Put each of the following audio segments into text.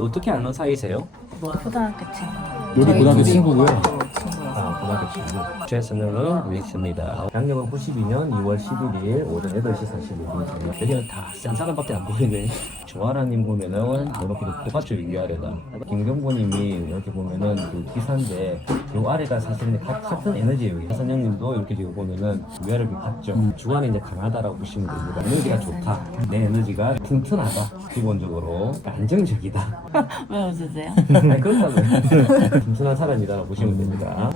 어떻게 아는 사이세요? 고등학교 친구. 요리 고등학교 친구고요. 고등학교 친구. 최선영은 있습니다. 양력은 92년 2월 11일 오전 8시 45분입니다. 여기는 다 싼 사람밖에 안 보이네. 조아라님 보면은 이렇게 똑같이 위아래다. 김경보님이 이렇게 보면은 그 기사인데 요 아래가 사실은 같은 에너지예요. 최선영님도 이렇게 지금 보면은 위아래 같죠. 주관이 이제 강하다라고 보시면 됩니다. 에너지가 좋다. 내 에너지가 튼튼하다. 기본적으로 안정적이다. 왜 웃으세요? 아니 그렇다고요. 튼튼한 사람이다라고 보시면 됩니다.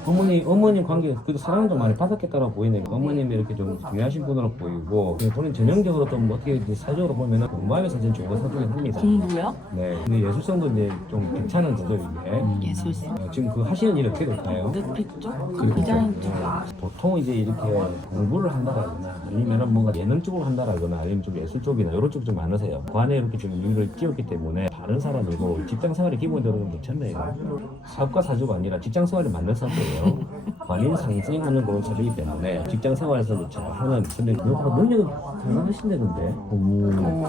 어머님 관계 그래도 사랑을 좀 많이 받았겠다라고 보이네요. 어머님이 이렇게 좀 중요하신 분으로 보이고 본인 전형적으로 좀 어떻게 사적으로 보면은 공부하면서 좀 좋은 사주긴 합니다. 공부요? 네. 근데 예술성도 이제 좀 괜찮은 지적인데 예술생. 지금 그 하시는 일이 어떻게 될까요? 늪이 쪽? 디자인 쪽. 보통 이제 이렇게 공부를 한다거나 아니면은 뭔가 예능 쪽으로 한다거나 아니면 좀 예술 쪽이나 이런 쪽이 좀 많으세요. 관에 이렇게 좀 유를 띄웠기 때문에 다른 사람이고 직장 생활이 기본적으로 괜찮네요. 사업가 사주가 아니라 직장 생활에 맞는 사주예요. 관인 상승하는 그런 사주이기 때문에 직장 생활에서도 잘하는 근데 능력은 대단하신다던데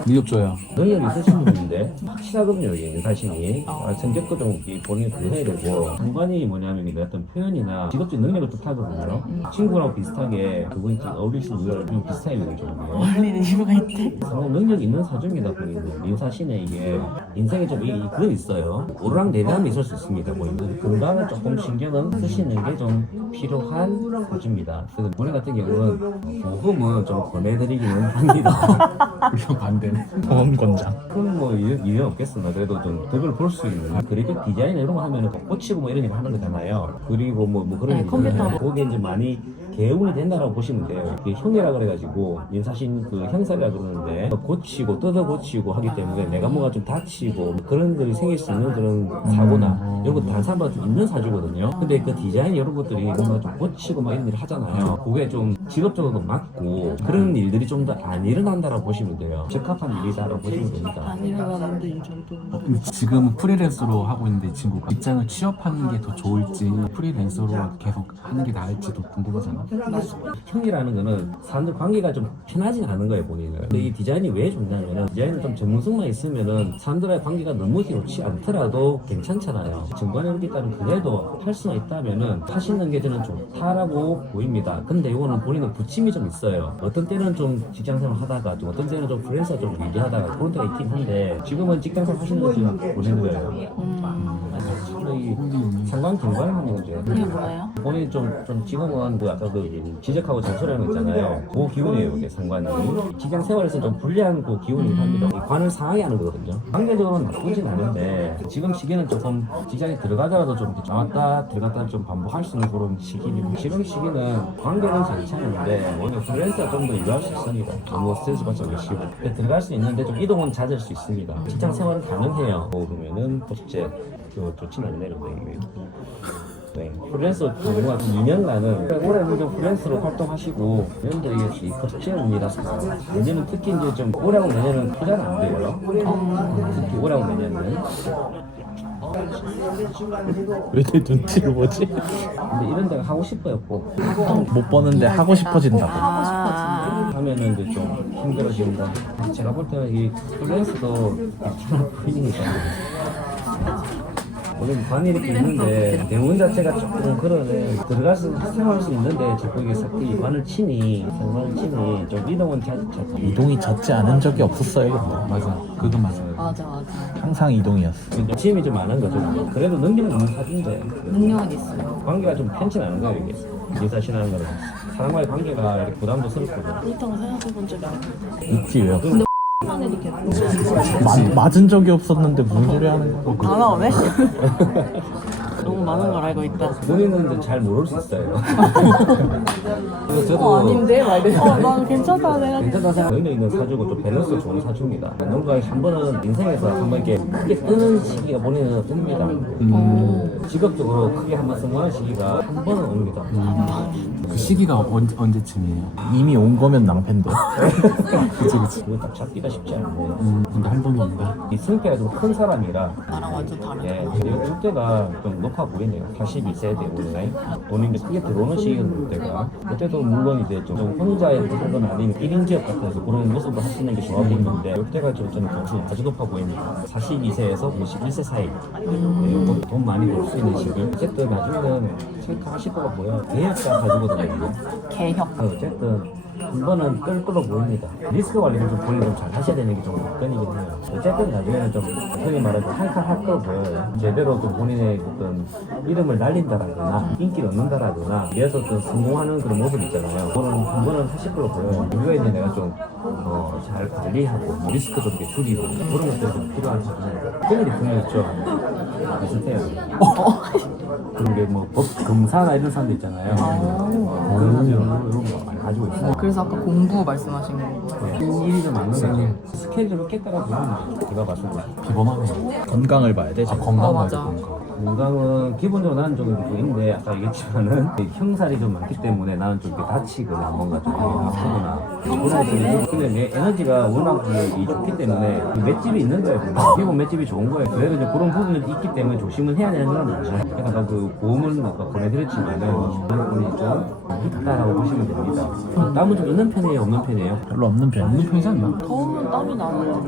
미흡줘요. 능력이 있으신 분인데 확실하거든요 이게 자신이 성격도 좀 본인이 그해야 되고 상관이 뭐냐면 이게 어떤 표현이나 직업적 능력을 좀 타거든요. 친구랑 비슷하게 그분이 좀 어울릴 수 있는 좀 비슷한 능력이 좀 있네요. 어울리는 이유가 있대. 상당히 능력이 있는 사주입니다 본인은. 민사신에 이게 인생에 좀 그건 있어요. 오르락내리락이 있을 수 있습니다 본인은. 건강을 조금 신경은 쓰시는 게 좀 필요한 사주입니다. 그래서 본인 같은 경우는 보험은 좀 권해드리기는 합니다. 물론 반대는 보험권장. 그건 뭐 이유 없겠으나 그래도 좀 덕을 볼 수 있는 그래픽 디자인 이런 거 하면은 꽂히고 뭐 이런 일 하는 거잖아요. 그리고 뭐 그런 네, 컴퓨터. 거기에 이제 많이 개운이 된다라고 보시면 돼요. 이게 형이라 그래가지고 인사신 그 형사라 그러는데 고치고 뜯어 고치고 하기 때문에 내가 뭐가 좀 다치고 그런 일이 생길 수 있는 그런 사고나 이런 거 다른 사람한테 있는 사주거든요. 근데 그 디자인 이런 것들이 뭔가 좀 고치고 막 이런 일을 하잖아요. 그게 좀 직업적으로 맞고 그런 일들이 좀 더 안 일어난다라고 보시면 돼요. 적합한 일이다라고 보시면 됩니다. 안 일어나는데 이 정도. 지금 프리랜서로 하고 있는데 이 친구가 직장을 취업하는 게 더 좋을지 프리랜서로 계속 하는 게 나을지도 궁금하잖아. 형이라는 거는 사람들 관계가 좀 편하진 않은 거예요 본인은. 근데 이 디자인이 왜 좋냐면은 디자인은 좀 전문성만 있으면은 사람들과의 관계가 너무 좋지 않더라도 괜찮잖아요. 정관의 따른 그래도 할 수가 있다면은 하시는 게 저는 좋다라고 보입니다. 근데 이거는 본인은 부침이 좀 있어요. 어떤 때는 좀 직장생활 하다가 또 어떤 때는 좀 프리랜서 좀 얘기하다가 그런 때가 있긴 한데 지금은 직장생활 하시는 거 지금 보시는 거예요. 이 상관 경관하는 거죠. 이게 뭐예요? 본인 좀 지금은 그 아까 그 지적하고 잔소리하는 거 있잖아요. 그 기운이에요 이게 상관이. 직장 생활에서 좀 불리한 그 기운이 합니다. 이 관을 상하게 하는 거거든요. 관계적으로는 나쁘진 않은데 지금 시기는 조금 직장에 들어가더라도 좀 이렇게 나왔다 들어갔다 좀 반복할 수 있는 그런 시기입니다. 지금 시기는 관계는 괜찮은데 오히려 프리랜서가 좀 더 일할 수 있습니다. 너무 스트레스 받지 않으시고 들어갈 수 있는데 좀 이동은 잦을 수 있습니다. 직장 생활은 가능해요. 그러면은 첫째 좋지는 않네요. 네, 프리랜서 경우가 좀 2년간은 올해는 좀 프리랜서로 활동하시고 내년도 이게 급제입니다. 내년은 특히 이제 좀 올해하고 내년은 투자는 안 돼요. 특히 올해하고 내년은. 왜 내 눈치를 보지? 근데 이런 데가 하고 싶어요 꼭. 못 버는데 하고 싶어진다고. 하면은 이제 좀 힘들어진다. 제가 볼 때는 이 프리랜서도 괜찮아 보이니까. 원래 관이 이렇게 있는데 대문 자체가 조금 그러네. 들어가서 생활할 수 있는데 자꾸 이게 이 관을 치니 생활을 치니 좀 이동은 자꾸 이동이 잦지 않은 적이 없었어요. 근데. 맞아. 그거 맞아요. 맞아. 항상 이동이었어. 짐이 좀 많은 거죠. 그래도 능력은 있는 사주인데 능력은 있어요. 관계가 좀 편치 않은 거예요 이게. 인사신하는 거는 사람과의 관계가 이렇게 부담도 스럽거든. 그렇다고 생각해본 적이 없어요. 있지 왜요? 만 해도 괜찮아. 맞은 적이 없었는데 무슨 소리 하는 거야? 단어네? 너무 많은 걸 알고 있다. 본인은 이제 잘 모를 수 있어요. 그래서 저도 아닌데? 말대. 난 괜찮다 생각. 괜찮다 생각. 능력 있는 사주고 좀 밸런스 좋은 사주입니다. 뭔가 한 번은 인생에서 한번 이렇게 크게 뜨는 시기가 본인은 뜹니다. 직업적으로 크게 한번 성공하는 시기가 한 번은 옵니다. 그 시기가 언제쯤이에요? 이미 온 거면 낭패인데. 그치. 그거 딱 잡기가 쉽지 않네요. 근데 한 번이 온다. 이 성격이 좀 큰 사람이라 나랑 완전 다르다. 예, 그리고 때가 좀 높은 높아 보이네요. 82세대 원래 돈이 이제 크게 들어오는 시기가 그때도 물론 이제 좀 혼자 하거나 아니면 1인 기업 같은 데서 그런 모습을 하시는 게 좋아 보이는데 이때가 좀 저는 아주 높아 보입니다. 42세에서 51세 사이 네, 돈 많이 벌 수 있는 시기. 어쨌든 나중에는 생각하실 거가 뭐야 계약자 가지고도 개혁. 어쨌든 한 번은 끌끌어 보입니다. 리스크 관리를 좀 본인이 좀 잘 하셔야 되는 게 좀 관건이긴 해요. 어쨌든 나중에는 좀 흔히 말하는 한칼 할 거 보여요. 제대로 좀 본인의 어떤 이름을 날린다라거나 인기를 얻는다라거나 위해서 좀 성공하는 그런 모습 있잖아요. 그거는 한 번은 하실 걸로 보여요. 이거에 이제 내가 좀 잘 관리하고 뭐 리스크도 이렇게 줄이고 그런 것들이 좀 필요한 부분이고 큰일이 분명했죠. 비슷해요. 그런 게 뭐 법 검사나 이런 사람들 있잖아요. 이런 거 많이 가지고 있어요. 그래서 아까 공부 말씀하신 거. 네. 일이 좀 맞는 거지. 스케줄을 깼다가 보면 제가 봤을 때 비범하네. 건강을 봐야 돼. 건강 맞아. 건강은 기본적으로 나는 좀 있는데 아까 얘기했지만은 형살이 좀 많기 때문에 나는 좀 이렇게 다치거나 뭔가 좀 아프거나 형살이 근데 내 에너지가 워낙 이 좋기 때문에 맷집이 있는 거예요. 기본 맷집이 좋은 거예요. 그래도 이제 그런 부분이 있기 때문에 조심은 해야 되는 건 맞죠. 그러니까 아까 그 보험을 아까 보내드렸지만은 그런 부분이 좀 있다라고 보시면 됩니다. 땀은 좀 있는 편이에요, 없는 편이에요? 별로 없는 편. 없는 편이지 않나? 더우면 땀이 나요.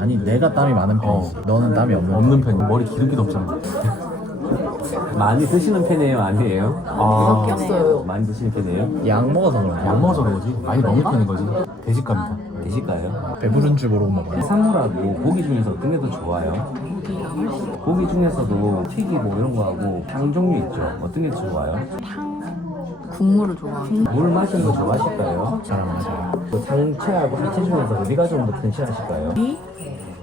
아니 내가 땀이 많은 편이지. 너는 땀이 없는 편이. 머리 기름기도 없잖아. 많이 드시는 편이에요, 아니에요? 바뀌었어요. 많이 드시는 편이에요? 약 먹어서 그런 거야. 약 먹어서 그런 거지. 많이 먹는 편인 거지. 대식갑니다. 드실까요? 배부른 줄 모르고 먹어요. 해산물하고 고기 중에서 어떤 게 더 좋아요? 고기 중에서도 튀기고 이런 거하고 탕 종류 있죠? 어떤 게 좋아요? 국물을 좋아해요. 물 마시는 거 좋아하실까요? 잘 안 맞아요. 그 상체하고 하체 중에서 어디가 좀 더 편실하실까요?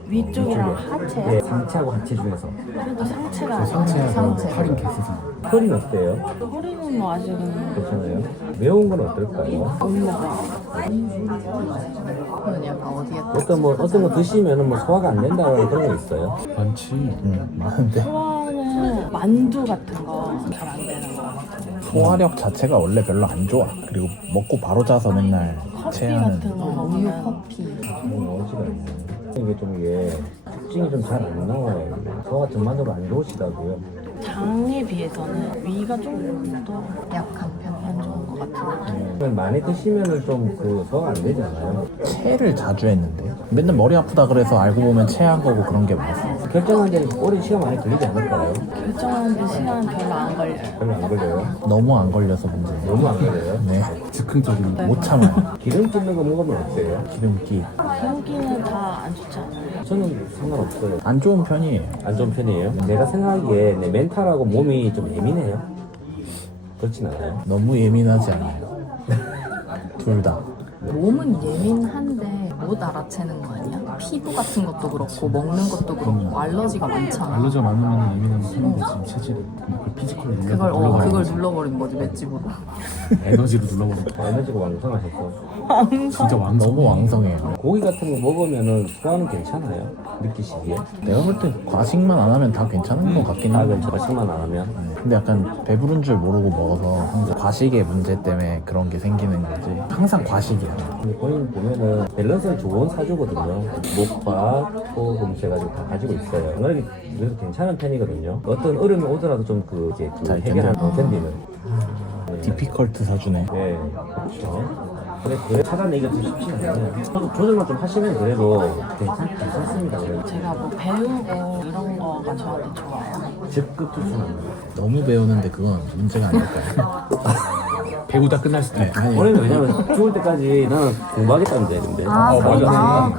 위쪽이랑 하체. 네, 상체하고 하체 중에서 그래도 상체가 상체하고 팔인 개수지. 허리는 어때요? 허리는 뭐 아직은 괜찮아요? 매운 건 어떨까요? 못 먹어요. 그건 약간 어디에 어떤 거 드시면은 뭐 소화가 안 된다는 그런 거 있어요? 많지. 응, 많은데. 소화는 만두 같은 거 잘 안 되는 거 같아요. 소화력 자체가 원래 별로 안 좋아. 그리고 먹고 바로 자서 맨날 커피 체하는. 같은 거 먹으면 커피. 어지가 있네. 이게 좀 이게 특징이 좀 잘 안 나와요. 소화가 전반적으로 안 좋으시다고요? 장에 비해서는 위가 조금 더 약한 편, 안 좋은 것 같은 느낌. 많이 드시면은 좀 그 소화가 안 되잖아요. 체를 자주 했는데 맨날 머리 아프다 그래서 알고 보면 체한 거고 그런 게 많았어. 결정한 데는 오랜 시간 많이 걸리지 않을까요? 결정하는데 시간 별로 안 걸려요. 별로 안 걸려요. 너무 안 걸려서 문제예요. 너무 안 걸려요. 네. 즉흥적인 못 참아요. 기름 찢는 거 먹으면 어때요? 기름기 기름기는 다 안 좋지 않아요? 저는 상관없어요. 안 좋은 편이에요. 안 좋은 편이에요. 내가 생각하기에 내 멘탈하고 몸이 좀 예민해요. 그렇진 않아요. 너무 예민하지 않아요. 둘 다. 몸은 예민한데 못 알아채는 거 아니야? 피부 같은 것도 그렇고 먹는 것도 그렇고 알러지가 많잖아. 알러지가 많으면 예민한 편인 거지. 체질이. 그 피지컬을 그걸 눌러버린 거지 맷집으로. 에너지로 눌러버리고. 에너지가 왕성하셨어. 진짜 너무 왕성해요. 고기 같은 거 먹으면은 소화는 괜찮아요. 느끼시기에. 내가 볼 때 과식만 안 하면 다 괜찮은 것 같긴 아, 그 한데. 거식만 안 하면. 근데 약간 배부른 줄 모르고 먹어서 항상 과식의 문제 때문에 그런 게 생기는 거지. 항상 과식이야. 근데 본인 보면은 밸런스는 좋은 사주거든요. 목과 코 금세 가지고 다 가지고 있어요. 그래서 괜찮은 편이거든요. 어떤 어려움이 오더라도 좀 이제 잘 해결하는 견디는. 디피컬트 사주네. 네, 그렇죠. 그래 찾아내기가 좀 쉽지 않아요. 조절만 좀 하시면 그래도 괜찮습니다. 그래도. 제가 뭐 배우고 이런 거가 저한테 좋아요. 적극 추천합니다. 너무 배우는데 그건 문제가 아닐까요? 배우다 끝날 수도 있고. 아니, 원래는 왜냐면 죽을 때까지 나는 공부하겠다는 데인데. 아, 그렇구나.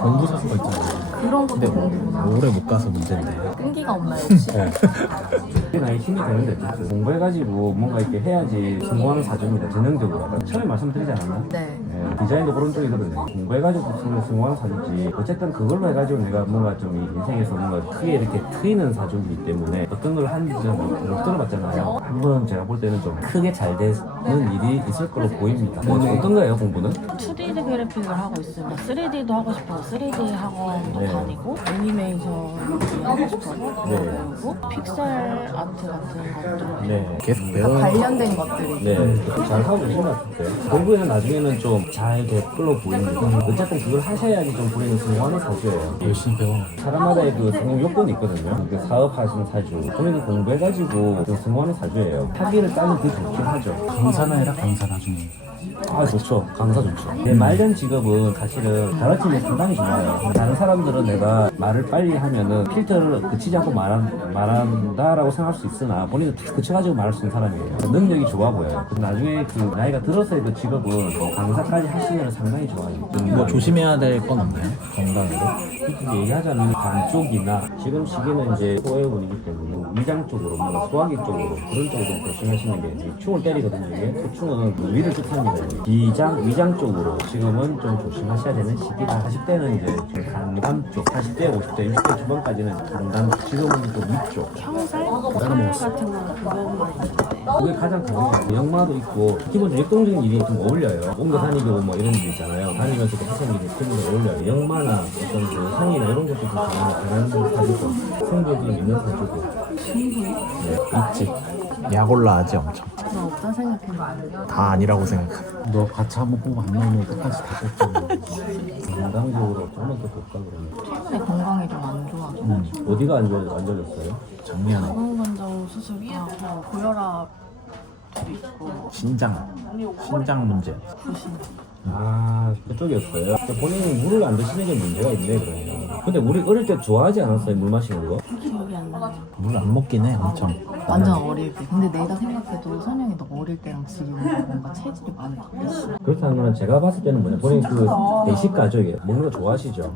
공부 사수가 있잖아. 그런 것도 근데 공부구나. 오래 못 가서 문제인데. 끈기가 없나요, 혹시? 그게 나의 힘이 되는데 어쨌든. 공부해가지고 뭔가 이렇게 해야지 성공하는 사주입니다. 전형적으로. 아까 처음에 말씀드리지 않았나? 네. 디자인도 그런 쪽이거든요. 공부해가지고 성공하는 사주지. 어쨌든 그걸로 해가지고 내가 뭔가 좀 이 인생에서 뭔가 크게 이렇게 트이는 사주이기 때문에 어떤 걸 하는지 못 들어봤잖아요. 한번 제가 볼 때는 좀 크게 잘 되는 일이 있을 거로 보입니다. 뭐 어떤 거예요, 공부는? 2D 그래픽을 하고 있으면 3D도 하고 싶어서 3D 학원도 네. 다니고 애니메이션 하고 싶어서 네. 배우고 픽셀 아트 같은 것도 네. 계속 배워. 관련된 것들이 네, 잘 하고 계신 것 같아요. 공부에는 나중에는 좀 잘 잘 끌어 보입니다. 어쨌든 그걸 하셔야지 좀 본인은 성공하는 사주예요. 열심히 배워. 사람마다의 그 성공 요건이 있거든요. 그 사업하시는 사주, 본인이 공부해가지고 좀 성공하는 사주예요. 학위를 따면 더 좋긴 하죠. 강사나 해라 강사 나중에. 아 좋죠. 강사 좋죠. 내 말년 직업은 사실은 가르치는 게 상당히 좋아요. 다른 사람들은 내가 말을 빨리 하면은 필터를 그치지 않고 말한다라고 생각할 수 있으나 본인은 다 그쳐가지고 말할 수 있는 사람이에요. 능력이 좋아 보여요. 나중에 그 나이가 들어서의 그 직업은 뭐 강사까지 하시면 상당히 좋아요. 뭐 조심해야 될 건 없나요? 건강으로? 솔직히 얘기하자면 간 쪽이나 지금 시기는 이제 소해운이기 때문에 위장 쪽으로 뭐 소화기 쪽으로 그런 쪽으로 좀 조심하시는 게 이제 충을 때리거든요. 이게 그 충은 그 위를 뜻합니다. 위장 쪽으로 지금은 좀 조심하셔야 되는 시기다. 40대는 이제 간담 쪽, 40대, 50대, 60대 초반까지는 간담, 지금은 좀 위쪽. 평살? 평살 같은 거는 그것만 있는데 그게 가장 강해요. 영마도 있고 기본적으로 역동적인 일이 좀 어울려요. 옮겨 다니고 뭐 이런 일 있잖아요. 다니면서도 하시는 일이 기본적으로 어울려요. 영마나 어떤 그 성이나 이런 것도 좀 강한 사주고 승부도 좀 있는 사주고. 있지. 약 올라하지 엄청. 나 없다 생각했는데. 다 아니라고 생각해. 너 같이 한번 보고 안 나오면 끝까지 다 뺐잖아. 건강적으로 조금만 더 볼까 그러면. 최근에 건강이 좀 안 좋아. 어디가 안 좋아졌어요? 작년에 자궁관절 수술하고 고혈압도 있고 신장 문제. 부신. 아 그쪽이었어요. 본인이 물을 안 드시는 게 문제가 있네 그러면. 근데 우리 어릴 때 좋아하지 않았어요 물 마시는 거? 기억이 안 나요. 물 안 먹긴 해 엄청. 완전 어릴 때. 근데 내가 생각해도 선영이 너무 어릴 때랑 지금 뭔가 체질이 많이 바뀌었어. 그렇다면 제가 봤을 때는 뭐냐 본인 그 대식 가족이에요. 먹는 거 좋아하시죠?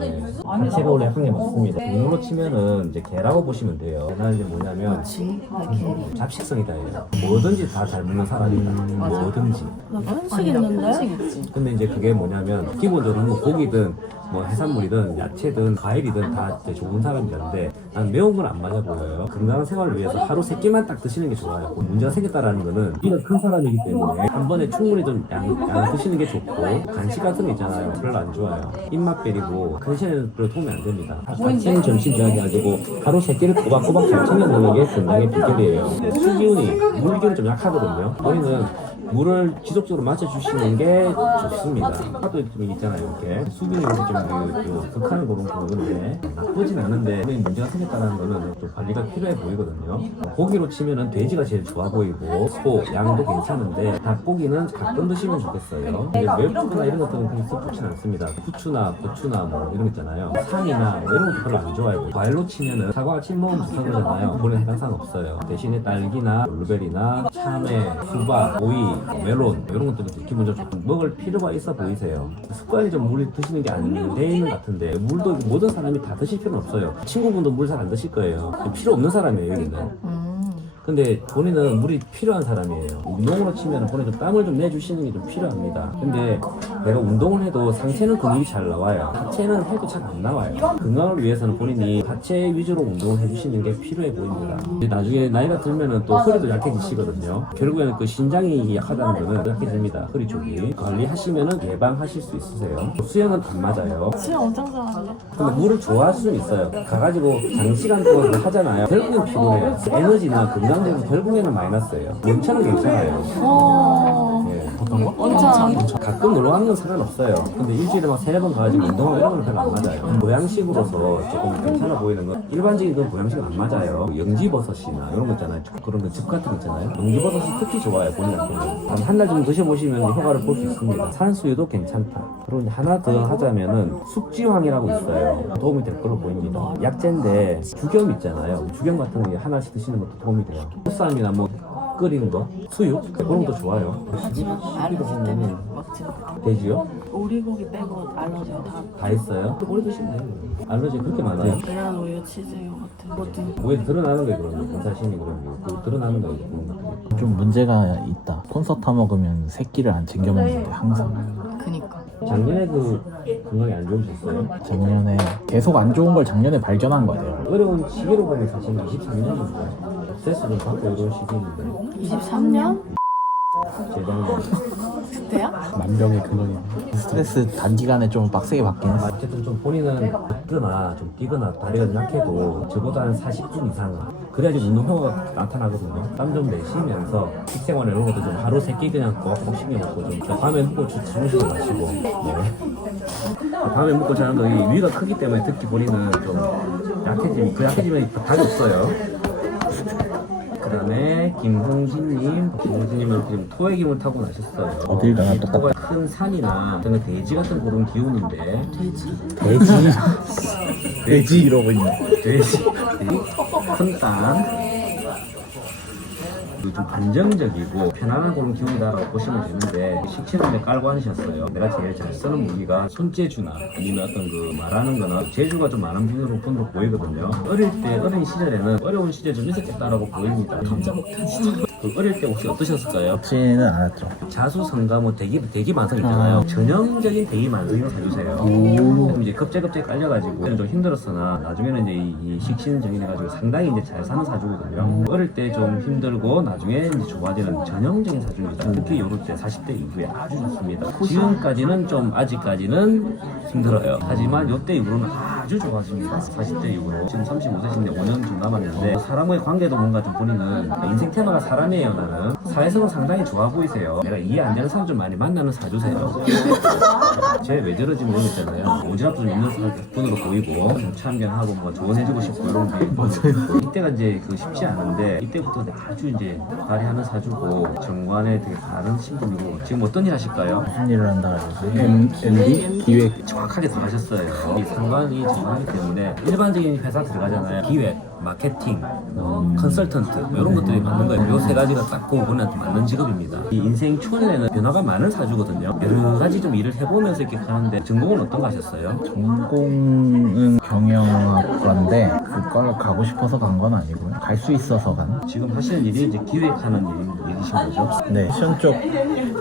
네. 자체가 원래 한게 맞습니다. 눈으로 치면은 이제 개라고 보시면 돼요. 개는 이제 뭐냐면 그렇지. 개리. 잡식성이다 얘요. 뭐든지 다 잘 먹는 사람이다. 뭐든지. 나 편식 아니라 있는데? 편식 있지. 근데 이제 그게 뭐냐면 기본적으로 뭐 고기든 뭐 해산물이든 야채든 과일이든 다 이제 좋은 사람이라는데 난 매운 건 안 맞아 보여요. 건강한 생활을 위해서 하루 3끼만 딱 드시는 게 좋아요. 문제가 생겼다라는 거는 키가 큰 사람이기 때문에 한 번에 충분히 좀 양 드시는 게 좋고 간식 같은 거 있잖아요. 별로 안 좋아요. 입맛 베리고 컨디션에 별로 도움이 안 됩니다. 아침 점심 저녁 가지고 하루 3끼를 꼬박꼬박 잘 챙겨 먹는 게 건강의 비결이에요. 수기운이 물기운이 좀 약하거든요. 저희는 물을 지속적으로 맞춰주시는 게 좋습니다. 파도 좀 있잖아요, 이렇게. 수분이 이렇게 좀 극하는 그런 부분인데, 나쁘진 않은데, 문제가 생겼다는 거는 좀 관리가 필요해 보이거든요. 고기로 치면은 돼지가 제일 좋아 보이고, 소, 양도 괜찮은데, 닭고기는 가끔 드시면 좋겠어요. 근데 멸치나 이런 것들은 그렇게 좋진 않습니다. 후추나 고추나 뭐 이런 거 있잖아요. 상이나 뭐 이런 것도 별로 안 좋아해요. 과일로 치면은 사과 아침 먹으면 좋다는 거잖아요. 본에 항상 없어요. 대신에 딸기나 블루베리나 참외, 수박, 오이, 멜론 이런 것들은 기본적으로 좀 먹을 필요가 있어 보이세요. 습관이 좀 물을 드시는 게 안 돼 있는 것 같은데 물도 모든 사람이 다 드실 필요는 없어요. 친구분도 물 잘 안 드실 거예요. 필요 없는 사람이에요 여기는. 근데 본인은 물이 필요한 사람이에요. 운동으로 치면 본인 좀 땀을 좀 내주시는 게 좀 필요합니다. 근데 내가 운동을 해도 상체는 근육이 잘 나와요. 하체는 해도 잘 안 나와요. 건강을 위해서는 본인이 하체 위주로 운동을 해주시는 게 필요해 보입니다. 근데 나중에 나이가 들면은 또 허리도 약해지시거든요. 결국에는 그 신장이 약하다는 거는 약해집니다. 허리 쪽이. 관리하시면은 예방하실 수 있으세요. 수영은 안 맞아요. 수영 엄청 좋아하는데? 근데 물을 좋아할 수는 있어요. 가가지고 장시간 동안 하잖아요. 결국엔 피곤해요. 에너지나 건강적으로 결국에는 마이너스예요. 원천은 괜찮아요. 예. 어떤 거? 원천. 가끔 놀러 가는 건 상관없어요. 근데 일주일에 막 3번 가가지고 운동을 이런 건 별로 안 맞아요. 보양식으로서 조금 괜찮아 보이는 건 일반적인 건 보양식은 안 맞아요. 영지버섯이나 이런 거 있잖아요. 그런 거 즙 같은 거 있잖아요. 영지버섯이 특히 좋아요. 본인한테는. 한 달 정도 드셔보시면 효과를 볼 수 있습니다. 산수유도 괜찮다. 그리고 이제 하나 더 하자면은 숙지황이라고 있어요. 도움이 될 거로 보입니다. 약재인데 주겸 있잖아요. 주겸 같은 거 하나씩 드시는 것도 도움이 돼요. 보쌈이나 뭐 끓이는 거, 수육 그런 것도 좋아요. 알러지 때문에 먹지 마. 돼지요? 오리고기 빼고 알러지가 다 있어요? 오래 드시면 돼요. 알러지 그렇게 많아요. 계란, 우유, 치즈요 같은 모든 왜 드러나는 거예요 그런 거? 본사심이 그런 거. 그 드러나는 거예요 그런 것들이. 좀 문제가 있다. 콘서트 먹으면 새끼를 안 챙겨 먹는데 항상. 그니까. 작년에 그 건강이 안 좋으셨어요? 작년에 계속 안 좋은 걸 작년에 발견한 거예요. 어려운 시기로 보면 사실 23년인데 스트레스 좀 받고 이런 시기인데 23년? 제 방법. 그때야? 만병의 근원이야. 스트레스 단기간에 좀 빡세게 받긴 했어. 어쨌든 좀 본인은 걷거나 좀 뛰거나 다리가 좀 약해도 저보다 한 40분 이상 그래야지 운동 효과가 나타나거든요. 땀 좀 내쉬면서 식생활 이런 것도 좀 하루 3끼 그냥 꼭 신경 먹고 좀 밤에 먹고 주무시고 마시고 네. 밤에 먹고 자는 거 이 위가 크기 때문에 특히 본인은 좀 약해지면 그 약해지면 답이 없어요. 그 다음에 김홍진님은 이렇게 좀 토의 기운을 타고 나셨어요. 어딜 가나 똑같다. 토가 큰 산이나 어떤 돼지 같은 그런 기운인데 돼지 이러고 있네. 돼지 큰 땅. 좀 안정적이고 편안한 그런 기운이다라고 보시면 되는데 식체는 깔고 하셨어요. 내가 제일 잘 쓰는 무기가 손재주나 아니면 어떤 그 말하는 거나 재주가 좀 많은 분으로 보이거든요. 어릴 때 어린 시절에는 어려운 시절에 좀 있었겠다라고 보입니다. 감자 먹던 시절. 그 어릴 때 혹시 어떠셨을까요? 지는 않았죠. 자수성가 뭐 대기만성 있잖아요. 전형적인 대기만성을 사주세요. 그럼 이제 급제급제 깔려가지고 좀 힘들었으나 나중에는 이제 이 식신정인해가지고 상당히 이제 잘 사는 사주거든요. 어릴 때 좀 힘들고 나중에 이제 좋아지는 전형적인 사주입니다. 특히 요럴 때 40대 이후에 아주 좋습니다. 지금까지는 좀 아직까지는 힘들어요. 하지만 요때 이후로는 아주 좋아집니다. 40대 이후로 지금 35세신데 5년 좀 남았는데 사람과의 관계도 뭔가 좀 본인은 인생 테마가 사람이에요. 나는 사회성은 상당히 좋아 보이세요. 내가 이해 안 되는 사람 좀 많이 만나는 사주세요. 제 왜 저러지 이런 거 있잖아요. 오지랖도 좀 있는 분으로 보이고 좀 참견하고 뭐 조언해주고 싶고 이런 게 보이고 이때가 이제 그 쉽지 않은데 이때부터 아주 이제 발휘하는 사주고 정관에 되게 다른 신분이고 지금 어떤 일 하실까요? 무슨 일을 한다 그러지? MD? 기획. 정확하게 들어가셨어요. 이 상관이 정하기 때문에 일반적인 회사 들어가잖아요. 기획, 마케팅, 컨설턴트 뭐 이런 것들이 맞는 거예요. 요 세 가지가 딱 그분한테 맞는 직업입니다. 이 인생 초년에는 변화가 많은 사주거든요. 여러 가지 좀 일을 해보면서 이렇게 가는데 전공은 어떤 거 하셨어요? 전공은 경영학과인데 그걸 가고 싶어서 간 건 아니고요. 갈 수 있어서 간. 지금 하시는 일이 이제 기획하는 일이신 거죠? 네, 패션 쪽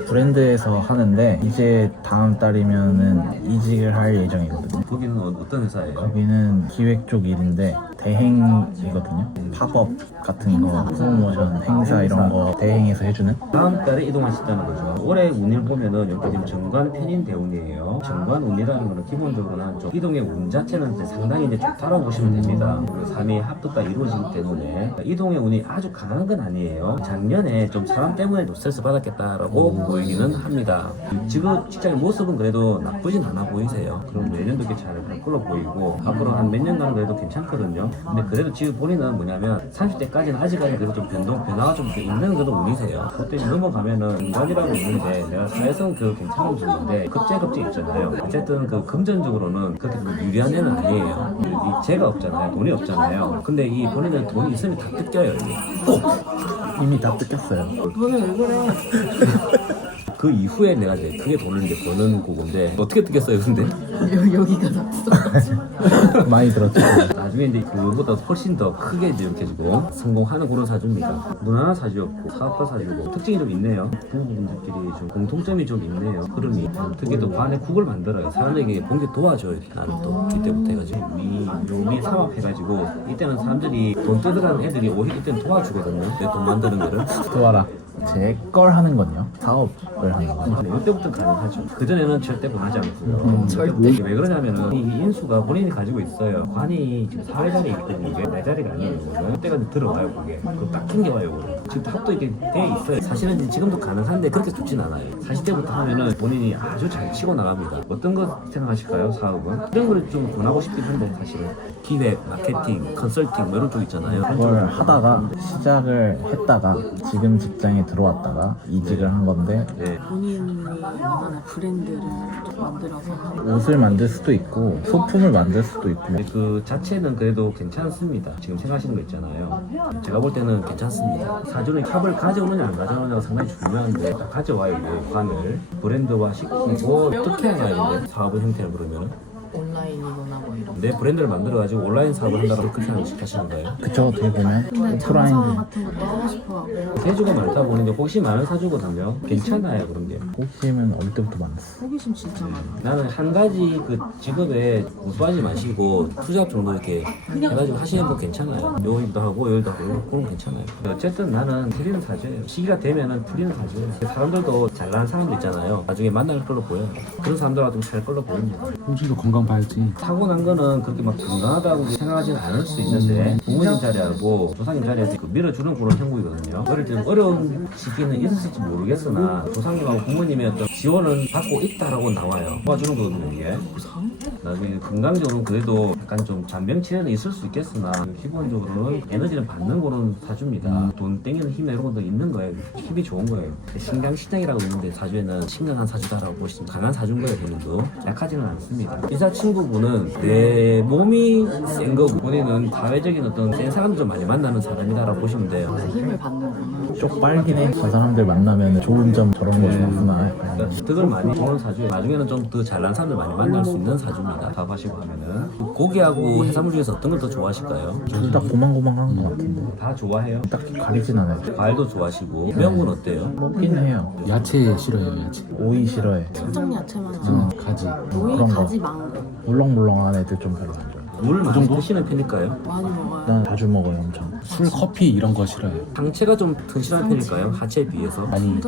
브랜드에서 하는데 이제 다음 달이면은 이직을 할 예정이거든요. 거기는 어떤 회사예요? 거기는 기획 쪽 일인데 대행이거든요. 팝업 같은 거, 프로모션, 행사 이런 거 대행해서 해주는. 다음 달에 이동하셨다는 거죠. 올해 운을 보면은 여기 지금 정관 편인 대운이에요. 정관 운이라는 거는 기본적으로는 좀 이동의 운 자체는 이제 상당히 이제 좋다라고 보시면 됩니다. 그리고 3의 합도가 이루어지기 때문에 이동의 운이 아주 강한 건 아니에요. 작년에 좀 사람 때문에 좀 스트레스 받았겠다라고 보이기는 합니다. 지금 직장의 모습은 그래도 나쁘진 않아 보이세요. 그럼 내년도 이렇게 잘 끌어 보이고 앞으로 한 몇 년간은 그래도 괜찮거든요. 근데 그래도 지금 본인은 뭐냐면 30대까지는 아직까지 그래도 좀 변화가 좀 있는 그런 운이세요. 그때 넘어가면은 인간이라고 있는데 내가 사회성 그 괜찮은 분인데 급제급제 있잖아요. 어쨌든 그 금전적으로는 그렇게 유리한 애는 아니에요. 이 재가 없잖아요. 돈이 없잖아요. 근데 이 본인은 돈이 있으면 다 뜯겨요. 이게. 이미 다 뜯겼어요. 너는 왜 그래? 그 이후에 내가 이제 크게 돈을 이제 버는 거건데 어떻게 뜯겼어요 근데? 여기가 다 많이 들었죠. 나중에 이제 그보다 훨씬 더 크게 이제 이렇게 지금 성공하는 그런 사주입니다. 무난한 사주였고 사업가 사주고 특징이 좀 있네요. 부부분들끼리 좀 공통점이 좀 있네요. 흐름이 특히 또 관에 국을 만들어요. 사람에게 본게 도와줘요. 나는 또 이때부터 해가지고 묘미 삼합 해가지고 이때는 사람들이 돈 뜯으라는 애들이 오히려 이때는 도와주거든요. 내 돈 만드는 거를. 도와라. 제 걸 하는 건요. 사업을 하는 거. 네, 이때부터 가능하죠. 그전에는 절대 권하지 않고요. 절대. 왜 그러냐면은 이 인수가 본인이 가지고 있어요. 관이 지금 사회자리에 있거든요. 이게 내 자리가 아니에요. 이때가 들어와요, 그게. 딱 튕겨와요, 그거. 지금 합도 이렇게 돼 있어요. 사실은 이제 지금도 가능한데 그렇게 좋진 않아요. 40대부터 하면은 본인이 아주 잘 치고 나갑니다. 어떤 거 생각하실까요, 사업은? 이런 걸 좀 권하고 싶긴 한데, 사실은. 기획, 마케팅, 컨설팅, 뭐 이런 쪽 있잖아요. 그걸 하다가 시작을 했다가 지금 직장에 들어왔다가 이직을 한 건데 네. 본인이 원하는 브랜드를 만들어서 옷을 만들 수도 있고 소품을 만들 수도 있고 근데 그 자체는 그래도 괜찮습니다. 지금 생각하시는 거 있잖아요. 제가 볼 때는 괜찮습니다. 사주는 탑을 가져오느냐 안 가져오느냐가 상당히 중요한데 딱 가져와요. 이게 관을 브랜드화 시키고 어떻게 하냐 이게 사업의 형태를 그러면은 온라인이거나 뭐 이런 내 브랜드를 만들어가지고 온라인 사업을 한다고 그렇게 하시는 거예요? 그쵸, 어떻게 보면 근데 장사 오프라인 같은 것도 하고 싶어. 사주가 많다 보니 이제 호기심 많은 사주거든요. 괜찮아요 그런 게. 호기심은 어릴 때부터 많았어. 호기심 진짜 많아. 나는 한 가지 그 직업에 무수하지 마시고 투잡 정도 이렇게 해가지고 하시는 분 괜찮아요. 요일도 하고 요일도 하고 그런 건 괜찮아요. 어쨌든 나는 풀리는 사주예요. 시기가 되면은 풀리는 사주예요. 사람들도 잘나는 사람들 있잖아요. 나중에 만날 걸로 보여요. 그런 사람들하고 좀 살 걸로 보입니다. 홍준도 건강 봐야지. 타고난 거는 그렇게 막 건강하다고 생각하지는 않을 수 있는데 부모님 자리하고 조상님 자리에서 그 밀어주는 그런 형국이거든요. 어릴 때 어려운 시기는 있었을지 모르겠으나 조상님하고 부모님의 어떤 지원은 받고 있다라고 나와요. 도와주는 거거든요 이게. 나중에 건강적으로는 그래도 약간 좀 잔병치레는 있을 수 있겠으나 기본적으로는 에너지를 받는 그런 사주입니다. 돈 땡기는 힘 이런 것도 있는 거예요. 힘이 좋은 거예요. 신강시장이라고 있는데 사주에는 신강한 사주다라고 보시면 강한 사주인 거예요. 본인도 약하지는 않습니다. 이사 친구분은 내 몸이 센 거고 본인은 사회적인 어떤 센 사람들 좀 많이 만나는 사람이다라고 보시면 돼요. 힘을 받는구나. 쪽 빨긴 해. 저 사람들 만나면 좋은 점 저런 거 좋구나. 그러니까 득을 많이 보는 사주에 나중에는 좀 더 잘난 사람들 많이 만날 수 있는 사주입니다. 사업하시고 하면은 고기하고 해산물 중에서 어떤 걸 더 좋아하실까요? 둘 다 고만고만한 것 같은데 다 좋아해요. 딱히 가리진 않아요. 과일도 좋아하시고 매운 건 어때요? 먹긴 해요. 야채 싫어요, 야채. 오이 싫어해. 특정 야채만 하잖아. 가지. 오이, 그런 거. 가지, 망고. 물렁물렁한 애들 좀 별로 안 좋아해. 물 많이 드시는 편일까요? 많이 먹어요. 난 자주 먹어요, 엄청. 술, 커피 이런 거 싫어요. 상체가 좀 튼실한 편일까요? 하체에 비해서? 아니,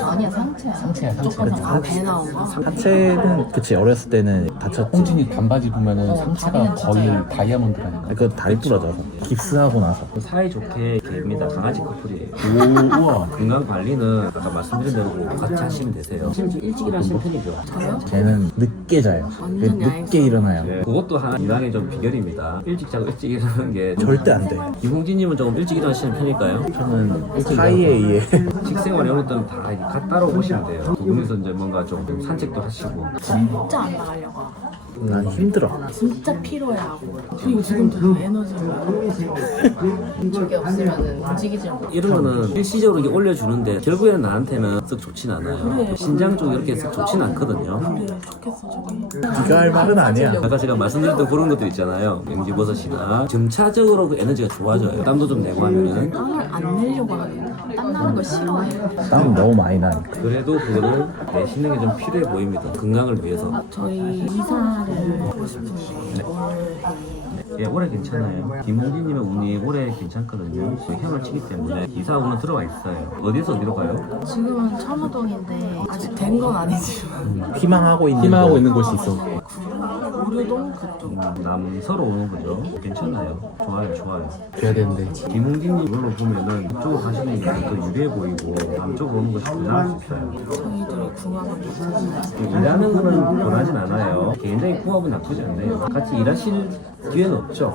아니야 상체야. 상체야, 상체. 아, 배 나온 거? 하체는 그치 어렸을 때는 다쳤지. 홍진이 반바지 보면은 상체가 거의 다이아몬드라니까. 그 다리 부러져서 깁스하고 나서. 사이좋게 개입니다. 강아지 커플이에요. 오, 우와. 건강 관리는 아까 말씀드린 대로 같이 하시면 되세요. 심지어 일찍 일하시는 편이죠. 저요? 걔는 늦게 자요. 완전 늦게 야행성. 일어나요. 네, 그것도 하나 이왕의 좀 비결입니다. 일찍 자고 일찍 일하는 게 절대 안 돼. 김홍진님은 조금 일찍 일하시는 편일까요? 저는 사이에 의해 식생활 이런 것들은 다 갓 따로 보시면 돼요. 두 분이서 이제 뭔가 좀 산책도 하시고 진짜 안 나가려고 하고. 난 힘들어. 진짜 필요해하고. 그리고 지금 저 에너지가 저게 없으면 움직이지 못해. 이런 거는 일시적으로 이게 올려주는데 결국에는 나한테는 썩 좋진 않아요. 신장 쪽이 이렇게 썩 좋진 않거든요. 그래 좋겠어 저기. 네가 할 말은 아니야. 아까 제가 말씀드렸던 그런 것들 있잖아요. 맹지버섯이나 점차적으로 그 에너지가 좋아져요. 땀도 좀 내고 하면은 땀을 안 내려고 하는 땀 나는 걸 싫어해. 땀 너무 많이 나니까. 그래도 그거를 내쉬는 게 좀 필요해 보입니다. 건강을 위해서. 저희 이사를 하고 싶은데 올해 예, 올해 괜찮아요. 김홍진님의 운이 올해 괜찮거든요. 형을 치기 때문에 이사 운은 들어가 있어요. 어디서 어디로 가요? 지금은 천호동인데 아직 된 건 아니지만 희망하고 있는 희망하고 있는 곳이 있어. 우려동 그쪽. 남서로 오는 거죠. 괜찮아요. 좋아요, 좋아요. 돼야 되는데. 김홍진님 걸로 보면은 이쪽으로 가시는 게 더 유리해 보이고 남쪽으로 오는 것이 더 나을 수 있어요. 저희들이 궁합은 괜찮아요. 일하는 거는 권하진 않아요. 개인적인 궁합은 나쁘지 않네요. 같이 일하실 기회는 없죠?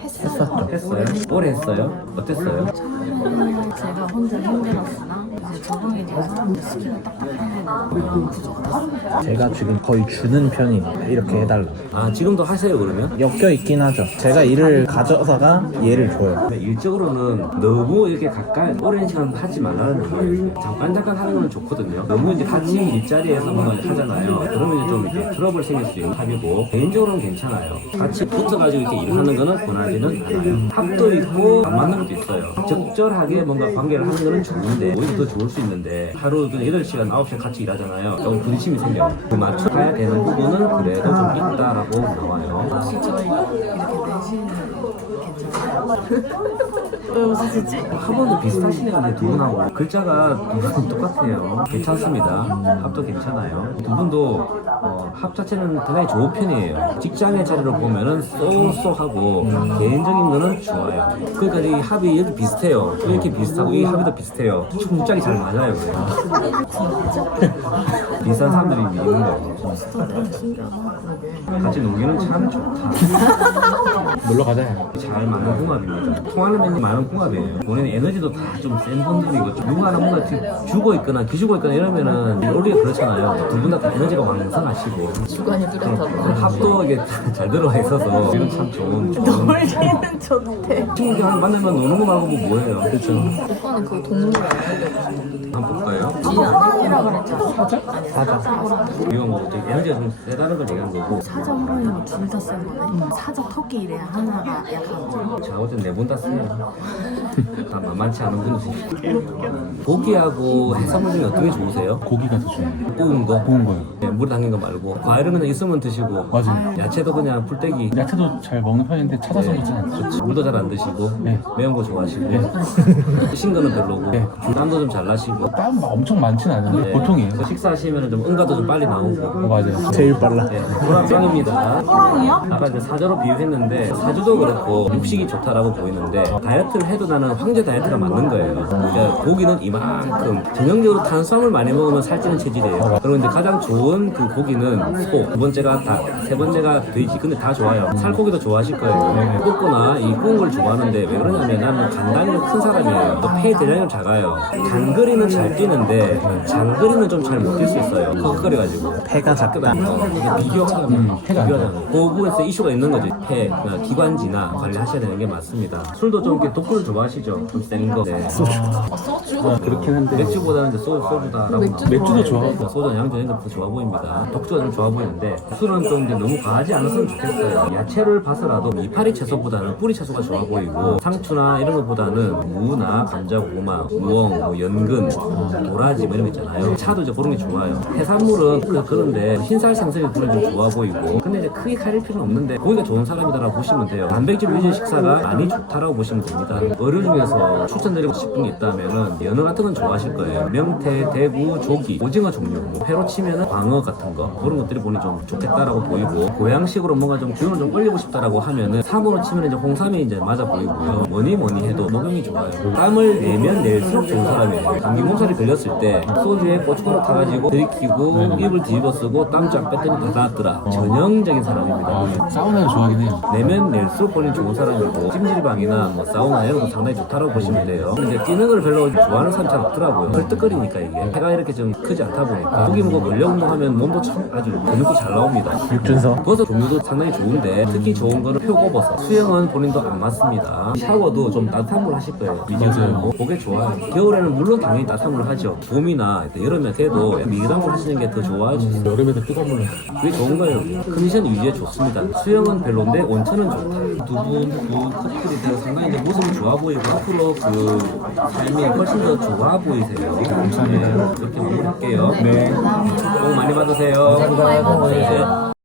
했었죠. 했어요? 오래 했어요? 어땠어요? 처음에는 제가 혼자 힘들었으나 이제 적응이 돼서 스킬을 딱딱 하는 그런 구조가 제가 지금 거의 주는 편이에요. 이렇게 해달라. 아 지금도 하세요 그러면? 엮여 있긴 하죠. 제가 일을 가져다가 얘를 줘요. 근데 일적으로는 너무 이렇게 가까이 오랜 시간 하지 말라는 얘기예요. 잠깐 하는 건 좋거든요. 너무 이제 같이 일자리에서 뭔가 하잖아요. 그러면 이제 좀 이렇게 트러블 생길 수 있는 합이고 개인적으로는 괜찮아요. 같이 붙어가지고 이렇게 일하는 거는 권하지는 않아요. 합도 있고 안 맞는 것도 있어요. 적절하게 뭔가 관계를 하는 거는 좋은데 오히려 더 좋을 수 있는데 하루 그냥 8시간 9시간 같이 일하잖아요. 조금 부딪힘이 생겨요. 그 맞춰 가야 되는 부분은 그래도 좀 있다라고 나와요. 혹시 저희 이렇게 내시는 괜찮아요? 왜 웃으시지? 학원도 비슷하시네요. 근데 두 분하고 글자가 두 분 똑같아요. 괜찮습니다. 합도 괜찮아요. 두 분도 합 자체는 대단히 좋은 편이에요. 직장의 자리로 보면은 쏘쏘하고 개인적인 거는 좋아요. 그러니까 이 합이 여기 비슷해요. 이렇게 비슷하고 이 합이 더 비슷해요. 충짝이 잘 맞아요. 비슷한 사람들이 있는 거예요. 같이 놀기는 참 좋다. 놀러 가자. 잘 맞는 궁합입니다. 통하는 면이 많은 궁합이에요. 본인 에너지도 다 좀 센 분들이고 누가 하나 뭔가 죽어 있거나 기죽어 있거나 이러면은 우리가 그렇잖아요. 두 분 다 에너지가 왕성하시고 주관이 뚜렷하고. 합도 이게 잘 들어가 있어서 이건 참 좋은 놀기는 좋대. 친구 한 만나면 노는 거 말고 뭐예요? 그렇죠. 오빠는 그 동물을 알려주고 한번 볼까요? 쥐 아니라 그랬잖아. 사자? 아니 사자. 이건 뭐 되게 에너지가 좀 세다는 걸 얘기하는 거고 사자 호랑이가 둘 다 쓴 거네. 사자 토끼 이래 하나가 약간 제가 볼땐 4분 다 쓰네요. 다 만만치 않은 분이지. 고기하고 해산물 중에 어떤 게 좋으세요? 고기가 더 좋아요. 구운 거? 구운 거요. 네, 물에 담긴 거 말고 과일은 그냥 있으면 드시고 맞아요. 야채도 그냥 풀떼기 야채도 잘 먹는 편인데 찾아서 네. 먹진 않죠. 그렇지. 물도 잘 안 드시고 네. 매운 거 좋아하시고 네. 신 거는 별로고 네. 땀도 좀 잘 나시고 땀 엄청 많지는 않은데 네. 보통이에요. 식사하시면 좀 응가도 좀 빨리 나오고 맞아요. 제일 빨라. 네, 호랑입니다. 아까 이제 사자로 비유했는데 사주도 그렇고 육식이 좋다라고 보이는데 다이어트를 해도 나는 황제 다이어트가 맞는 거예요. 그러니까 고기는 이만큼 전형적으로 탄수화물 많이 먹으면 살찌는 체질이에요. 그리고 이제 가장 좋은 그 고기는 소, 두 번째가 닭, 세 번째가 돼지. 근데 다 좋아요. 살코기도 좋아하실 거예요. 볶거나 이 구운 걸 좋아하는데 왜 그러냐면 나는 간단히 좀 큰 사람이에요. 또 폐 대장이 좀 작아요. 장거리는 잘 뛰는데 장거리는 좀 잘 못 뛸 수 있어요. 헉헉거려가지고. 폐가 작다. 비교하면 폐가 안 비교하잖아. 그 부분에서 이슈가 있는 거지. 폐, 기관지나 관리하셔야 되는 게 맞습니다. 술도 좀 이렇게 독주를 좋아하시죠? 좀 센 거. 네. 그렇긴 한데 맥주보다는 이제 소주다라고. 맥주도 좋아하고 소주는 양주 이런 것도 좋아 보입니다. 독주가 좀 좋아 보이는데 술은 좀 이제 너무 과하지 않았으면 좋겠어요. 야채를 봐서라도 이파리 채소보다는 뿌리 채소가 좋아 보이고 상추나 이런 것보다는 무나 감자, 고구마, 무엉, 뭐 연근, 도라지 뭐 이런 거 있잖아요. 차도 이제 그런 게 좋아요. 해산물은 그런데 흰살 생선이 그런 좀 좋아 보이고 근데 이제 크게 가릴 필요는 없는데 고기가 좋은 사람이다라고 보시면 돼요. 단백질 위주의 식사가 많이 좋다라고 보시면 됩니다. 어류 중에서 추천드리고 싶은 게 있다면은 연어 같은 건 좋아하실 거예요. 명태, 대구, 조기, 오징어 종류, 뭐 회로 치면은 광어 같은 거 그런 것들이 보니 좀 좋겠다라고 보이고 고양식으로 뭔가 좀 기운을 좀 올리고 싶다라고 하면은 삼으로 치면 이제 홍삼이 이제 맞아 보이고요. 뭐니 해도 녹용이 좋아요. 땀을 내면 낼수록 좋은 사람이에요. 감기 몸살이 걸렸을 때 소주에 고춧가루 타가지고 들이키고 입을 뒤집어 쓰고 땀 쫙 뺐더니 다 나았더라. 전형적인 사람입니다. 사우나를 좋아하긴 해요. 내면 낼수록 본인 좋은 사람이고 찜질방이나 뭐 사우나 이런 거 상당히 좋다고 보시면 돼요. 근데 뛰는 걸 별로 좋아하는 사람이 잘 없더라고요. 헐떡거리니까 이게 해가 이렇게 좀 크지 않다 보니까 고기 먹고 근력 운동하면 몸도 참 아주 근육도 잘 나옵니다. 육준서. 버섯 종류도 상당히 좋은데 특히 좋은 거는 표고버섯. 수영은 본인도 안 맞습니다. 샤워도 좀 따뜻한 물 하실 거예요. 미지근하고 그게 좋아요. 겨울에는 물론 당연히 따뜻한 물 하죠. 봄이나 여름에 돼도 미지근한 물 하시는 게 더 좋아할 수 있어요. 여름에도 뜨거운 물로 그게 좋은 거예요. 컨디션 유지에 좋습니다. 수영은 별론데 온천은 좋다. 두 분, 커플이 되어 상당히 이제 모습이 좋아 보이고 앞으로 그 삶이 훨씬 더 좋아 보이세요. 감사합니다. 이렇게 마무리할게요. 네. 복 많이 받으세요. 많이 받으세요. 네.